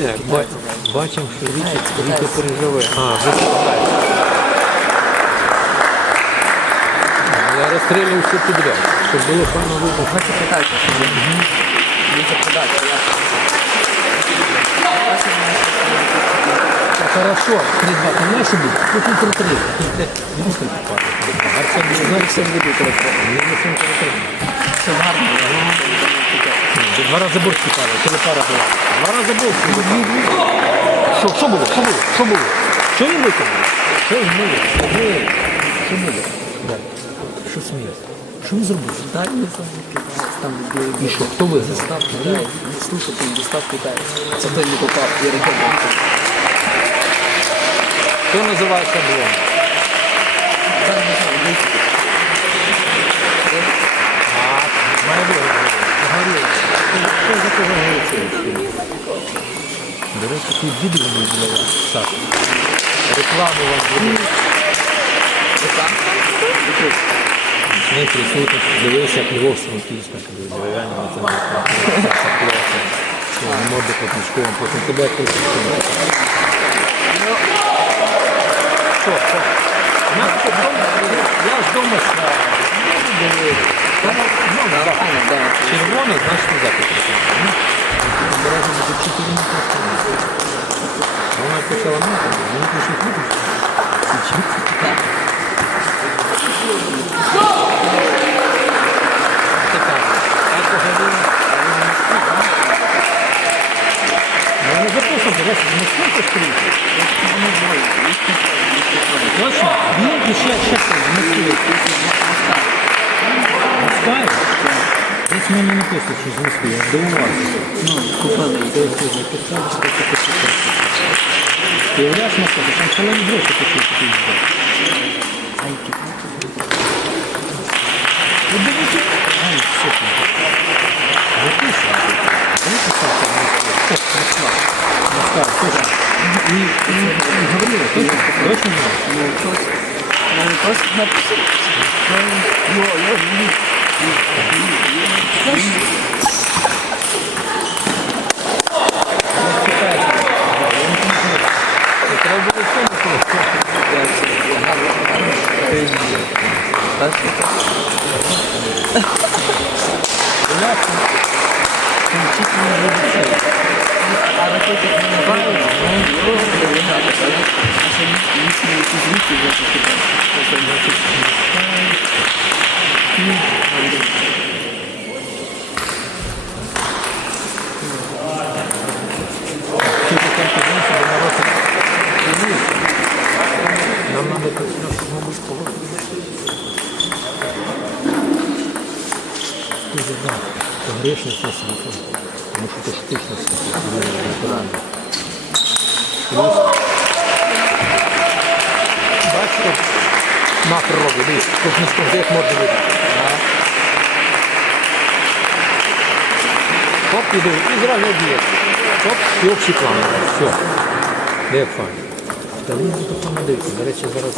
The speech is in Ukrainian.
Ба- бачимо, що Вітя, Вітя переживе. А. Я розстрілюю все підряд, щоб було файно видно. Хочу питати, що будете подати. Хорошо, 3-2, ти знаєш, що буде? Потім 3-3. Ну, ти попадеш. Гарця буде, Зараз все буде телефон. не висим 3-3. Все гарно. Два рази борт цікавий, коли пара була. Два рази борт цікавий. Що, що було? Що було? Що було? Що він виконав? Що він було? Що було? Що було? Да. Що сміється? Що він зробив? Дай мені там китаєць, там І що? Хто виграв? Достав китаєць. Не слушай, там достав китаєць. Це той не попав і ракета. Хто називає шаблон? Зараз не знаю, До речі, такі відео для вас, Саша. Рекламу вам буде. Ми присутні, дивився, як Львов Франківська, коли дерев'яні національні моди по книжковим, потім тебе як присутні. Що, що? Ну. Я ж вдома сняв. Ну, так. Нормально, да. Червоний, значить, не запит. Обережно буде чотири мікрофони. Вона почала мати, мені прийшли хлопці. Цікаво. А поговорили, а ви не Ну, не записувати, десь не скільки стрічок. Точно? Він і ще, ще хтось з В мене написано, що з Москви, я здивувався. Ну, купили. Це все записав, що це почитав. Ти уявляєш, Москва, там шалені гроші такі такі. Ай, китаєць. Ну, дивіться. Ай, все там. Записуй. Записав там Москва. Стоп, Москва. Москва, точно. І, і, і говорила, точно? Точно знаєш? Ну, хтось. Ну, просто написав. Ну, я не буде все А ракети не бачили? Дуже все. Де файно. Та він тут саме. До речі, зараз.